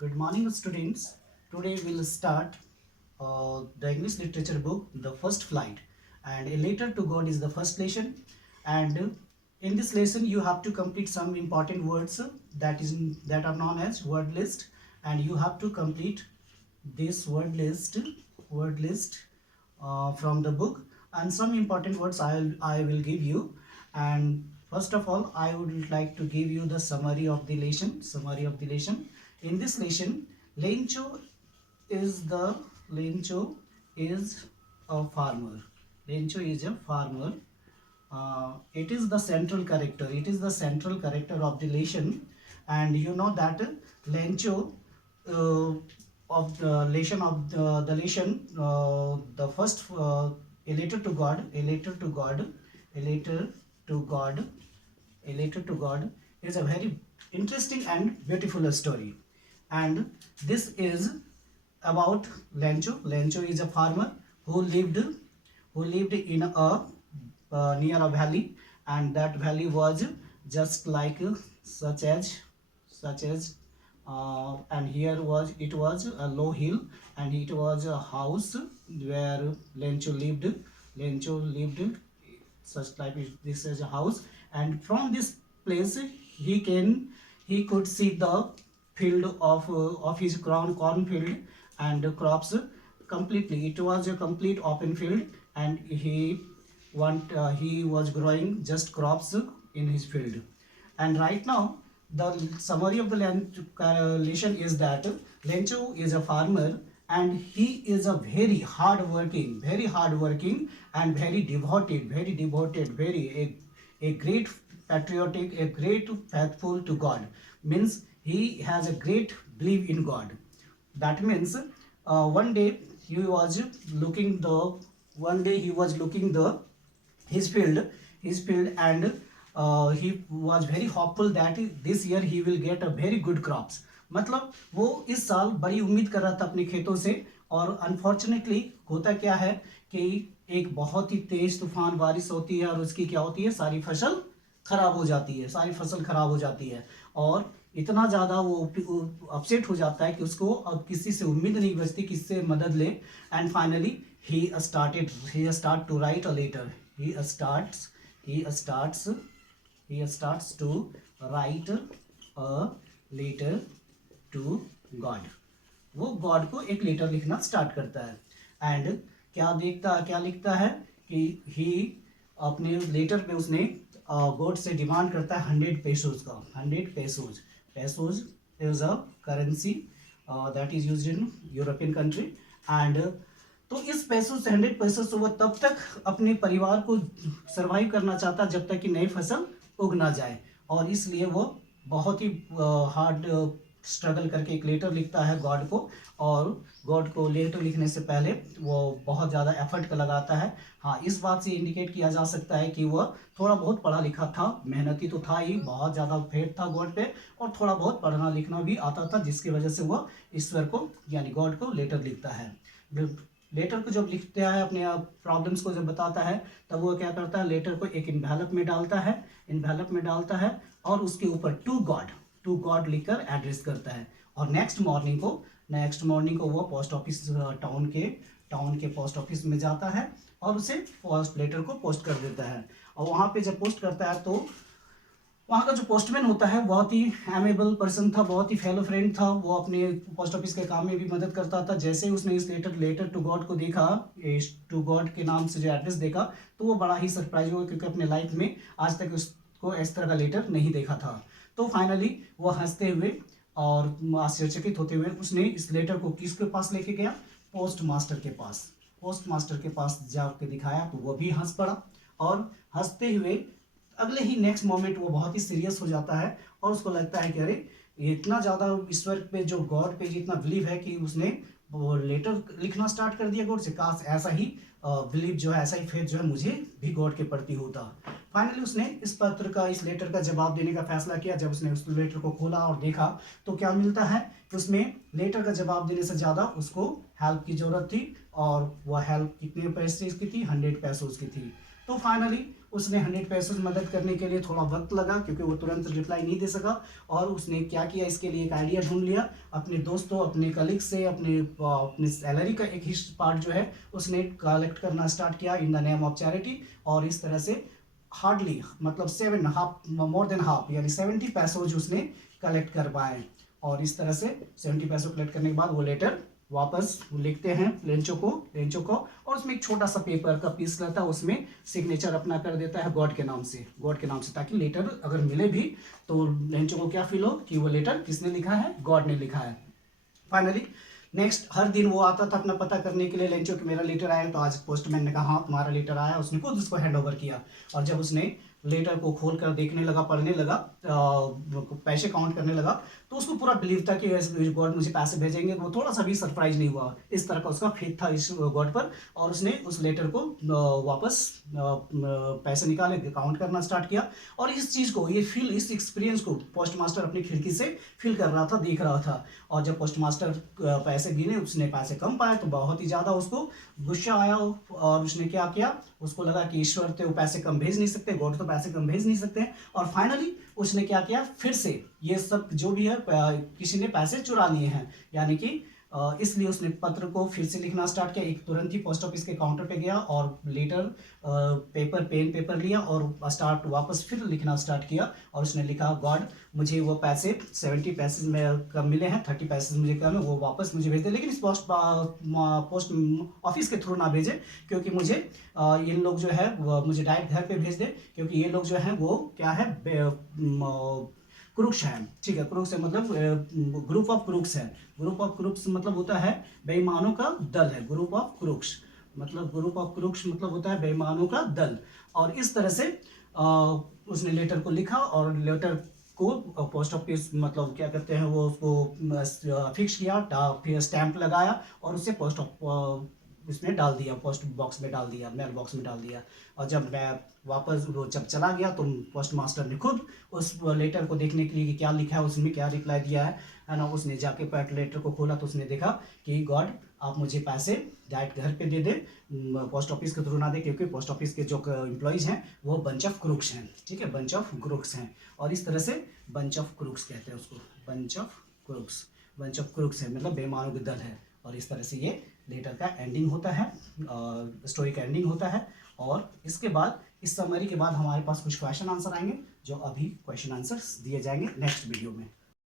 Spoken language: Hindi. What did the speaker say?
Good morning, students. Today we'll start the English literature book, The First Flight, and A Letter to God is the first lesson. And in this lesson, you have to complete some important words that are known as word list, and you have to complete this word list from the book. And some important words I will give you. And first of all, I would like to give you the summary of the lesson. In this lesson, Lencho Lencho is a farmer. Lencho is a farmer. It is the central character. It is the central character of the lesson, and you know that Lencho of the lesson the first a letter to God, a letter to God, a letter to God, a letter to God is a very interesting and beautiful story. And this is about Lencho. Lencho is a farmer who lived in a near a valley, and that valley was just like such as and here was a low hill, and it was a house where Lencho lived such type this is a house, and from this place he could see the field of his cornfield and crops completely. It was a complete open field, and he was growing just crops in his field. And right now, the summary of the lesson is that Lencho is a farmer, and he is a very hard working and very devoted, a great patriotic, a great faithful to God. Means he has a great belief in God. That means one day he was looking the his field, and he was very hopeful that this year he will get a very good crops. मतलब वो इस साल बड़ी उम्मीद कर रहा था अपने खेतों से, और अनफॉर्चुनेटली होता क्या है कि एक बहुत ही तेज तूफान बारिश होती है, और उसकी क्या होती है, सारी फसल खराब हो जाती है, और इतना ज़्यादा वो अपसेट हो जाता है कि उसको अब किसी से उम्मीद नहीं बचती, किसी से मदद ले. And finally he start to write a letter. He starts to write a letter to God. वो गॉड को एक लेटर लिखना स्टार्ट करता है. एंड क्या लिखता है कि ही अपने लेटर पे उसने गॉड से डिमांड करता है 100 पेसोज का. 100 pesos is a currency that is used in European country. And तो इस पैसों से 100 पैसों से वो तब तक अपने परिवार को सरवाइव करना चाहता जब तक कि नई फसल उग ना जाए, और इसलिए वो बहुत ही हार्ड स्ट्रगल करके एक लेटर लिखता है गॉड को. और गॉड को लेटर लिखने से पहले वो बहुत ज़्यादा एफर्ट लगाता है. हाँ, इस बात से इंडिकेट किया जा सकता है कि वह थोड़ा बहुत पढ़ा लिखा था, मेहनती तो था ही, बहुत ज़्यादा फेथ था गॉड पे, और थोड़ा बहुत पढ़ना लिखना भी आता था, जिसकी वजह से वह ईश्वर को यानी गॉड को लेटर लिखता है. लेटर को जब लिखता है, अपने प्रॉब्लम्स को जब बताता है, तब वो क्या करता है, लेटर को एक इन्वेलप में डालता है और उसके ऊपर टू गॉड लिखकर एड्रेस करता है. और नेक्स्ट मॉर्निंग को वो पोस्ट ऑफिस टाउन के पोस्ट ऑफिस में जाता है और उसे फर्स्ट लेटर को पोस्ट कर देता है. और वहाँ पे जब पोस्ट करता है तो वहाँ का जो पोस्टमैन होता है बहुत ही अमेबल पर्सन था, बहुत ही फेलो फ्रेंड था. वो अपने पोस्ट ऑफिस के काम में भी मदद करता था. जैसे ही उसने इस लेटर टू गॉड को देखा, टू गॉड के नाम से जो एड्रेस देखा, तो वो बड़ा ही सरप्राइज हुआ, क्योंकि अपने लाइफ में आज तक उसको इस तरह का लेटर नहीं देखा था. तो फाइनली वो हंसते हुए और आश्चर्यचकित होते हुए उसने इस लेटर को किसके पास लेके गया, पोस्ट मास्टर के पास जाके दिखाया, तो वो भी हंस पड़ा. और हंसते हुए अगले ही नेक्स्ट मोमेंट वो बहुत ही सीरियस हो जाता है, और उसको लगता है कि अरे, इतना ज़्यादा ईश्वर पे, जो गॉड पे जितना बिलीव है कि उसने वो लेटर लिखना स्टार्ट कर दिया गॉड से. काश ऐसा ही बिलीव जो है, ऐसा ही फेथ जो है मुझे भी गॉड के प्रति होता. फाइनली उसने इस लेटर का जवाब देने का फैसला किया. जब उसने उस लेटर को खोला और देखा, तो क्या मिलता है, उसमें लेटर का जवाब देने से ज़्यादा उसको हेल्प की ज़रूरत थी, और वह हेल्प कितने पैसे की थी, 100 पैसों की थी. तो फाइनली उसने 100 पैसे मदद करने के लिए थोड़ा वक्त लगा क्योंकि वो तुरंत रिप्लाई नहीं दे सका, और उसने क्या किया, इसके लिए एक आइडिया ढूंढ लिया अपने दोस्तों, अपने कलीग से, अपने सैलरी का एक हिस्सा पार्ट जो है उसने कलेक्ट करना स्टार्ट किया in the name of charity, और इस तरह से हार्डली मतलब 7 हाफ, मोर देन हाफ, यानी 70 पैसों जो उसने कलेक्ट कर पाए। और इस तरह से 70 पैसों कलेक्ट करने के बाद वो लेटर वापस लिखते हैं लेंचो को, और उसमें एक छोटा सा पेपर का पीस रहता है, उसमें सिग्नेचर अपना कर देता है गॉड के नाम से, ताकि लेटर अगर मिले भी तो लेंचो को क्या फील हो कि वो लेटर किसने लिखा है, गॉड ने लिखा है। फाइनली नेक्स्ट हर दिन वो आता था अपना पता करने के लिए लेंचो कि मेरा लेटर आया, तो आज पोस्टमैन ने कहा हाँ तुम्हारा लेटर आया, उसने खुद उसको हैंड ओवर किया, और जब उसने लेटर को खोल कर देखने लगा, पढ़ने लगा, पैसे काउंट करने लगा, तो उसको पूरा बिलीव था कि गॉड मुझे पैसे भेजेंगे, वो थोड़ा सा भी सरप्राइज नहीं हुआ, इस तरह का उसका फेथ था इस गॉड पर, और उसने उस लेटर को वापस पैसे निकाले, काउंट करना स्टार्ट किया, और इस चीज़ को इस एक्सपीरियंस को पोस्ट मास्टर अपनी खिड़की से फील कर रहा था, देख रहा था, और जब पोस्ट मास्टर पैसे गिने, उसने पैसे कम पाए तो बहुत ही ज़्यादा उसको गुस्सा आया, और उसने क्या किया, उसको लगा कि ईश्वर तो पैसे कम भेज नहीं सकते, गॉड तो पैसे कम भेज नहीं सकते, और फाइनली उसने क्या किया, फिर से ये सब जो भी है किसी ने पैसे चुरा लिए हैं, यानी कि इसलिए उसने पत्र को फिर से लिखना स्टार्ट किया, एक तुरंत ही पोस्ट ऑफिस के काउंटर पे गया और लेटर पेन पेपर लिया और स्टार्ट वापस फिर लिखना स्टार्ट किया, और उसने लिखा गॉड मुझे वो पैसे 70 पैसे में कम मिले हैं, 30 पैसे मुझे कम है, वो वापस मुझे भेज दे, लेकिन इस पोस्ट ऑफिस के थ्रू ना भेजे, क्योंकि मुझे इन लोग जो है मुझे डायरेक्ट घर पे भेज दे, क्योंकि ये लोग जो हैं वो क्या है, क्रूक्स है, ठीक है, क्रूक्स है मतलब ग्रुप ऑफ क्रूक्स है, ग्रुप ऑफ क्रूक्स मतलब होता है बेईमानों का दल है, ग्रुप ऑफ क्रूक्स मतलब होता है बेईमानों का दल, और इस तरह से उसने लेटर को लिखा, और लेटर को पोस्ट ऑफिस मतलब क्या कहते हैं वो उसको फिक्स किया, फिर स्टैंप लगाया, और उसे पोस्ट उसमें डाल दिया, पोस्ट बॉक्स में डाल दिया, मेल बॉक्स में डाल दिया, और जब मैं वापस वो जब चला गया तो पोस्ट मास्टर ने खुद उस लेटर को देखने के लिए कि क्या लिखा है, उसमें क्या रिप्लाई दिया है ना, उसने जाके पैट लेटर को खोला तो उसने देखा कि गॉड आप मुझे पैसे डायरेक्ट घर पे दे दे, पोस्ट ऑफिस के थ्रू ना दे, क्योंकि पोस्ट ऑफिस के जो एम्प्लॉयज़ हैं वो बंच ऑफ क्रूक्स हैं, ठीक है, बंच ऑफ क्रूक्स हैं, और इस तरह से बंच ऑफ क्रूक्स कहते हैं उसको, बंच ऑफ क्रूक्स है मतलब बेईमानों के दल है, और इस तरह से ये लेटर का एंडिंग होता है, स्टोरी का एंडिंग होता है, और इसके बाद इस समरी के बाद हमारे पास कुछ क्वेश्चन आंसर आएंगे, जो अभी क्वेश्चन आंसर्स दिए जाएंगे नेक्स्ट वीडियो में।